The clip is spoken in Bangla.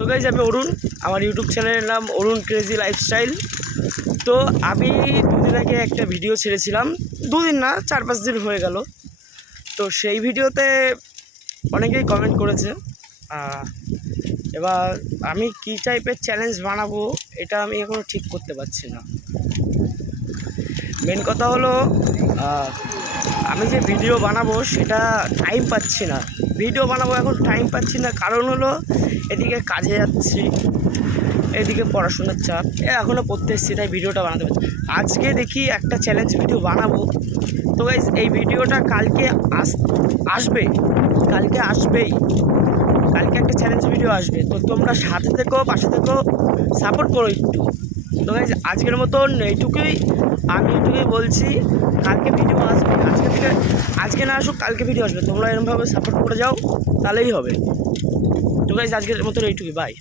তো গাইজ আমি অরুণ, আমার ইউটিউব চ্যানেলের নাম অরুণ ক্রেজি লাইফস্টাইল। তো আমি দুদিন আগে একটা ভিডিও ছেড়েছিলাম, দুদিন না 4-5 দিন হয়ে গেল। তো সেই ভিডিওতে অনেকেই কমেন্ট করেছে। এবার আমি কী টাইপের চ্যালেঞ্জ বানাবো এটা আমি এখনও ঠিক করতে পারছি না। মেন কথা হলো আমি যে ভিডিও বানাবো সেটা টাইম পাচ্ছি না। ভিডিও বানাবো এখন টাইম পাচ্ছি না, কারণ হলো এদিকে কাজে যাচ্ছি, এদিকে পড়াশোনার চাপ, এখনও পড়তে এসেছি, তাই ভিডিওটা বানাতে পারছি। আজকে দেখি একটা চ্যালেঞ্জ ভিডিও বানাবো। তো গাইস এই ভিডিওটা কালকে আসবে, কালকে আসবেই, কালকে একটা চ্যালেঞ্জ ভিডিও আসবে। তো তোমরা সাথে থেকো, পাশে থেকো, সাপোর্ট করো একটু। তো গাইস আজকের মতন এইটুকুই, আমি এইটুকুই বলছি। কালকে ভিডিও আসবে, আজকে না আসুক কালকে ভিডিও আসবে। তোমরা এরকমভাবে সাপোর্ট করে যাও, তাহলেই হবে। তো গাইস আজকের মতন এইটুকুই, বাই।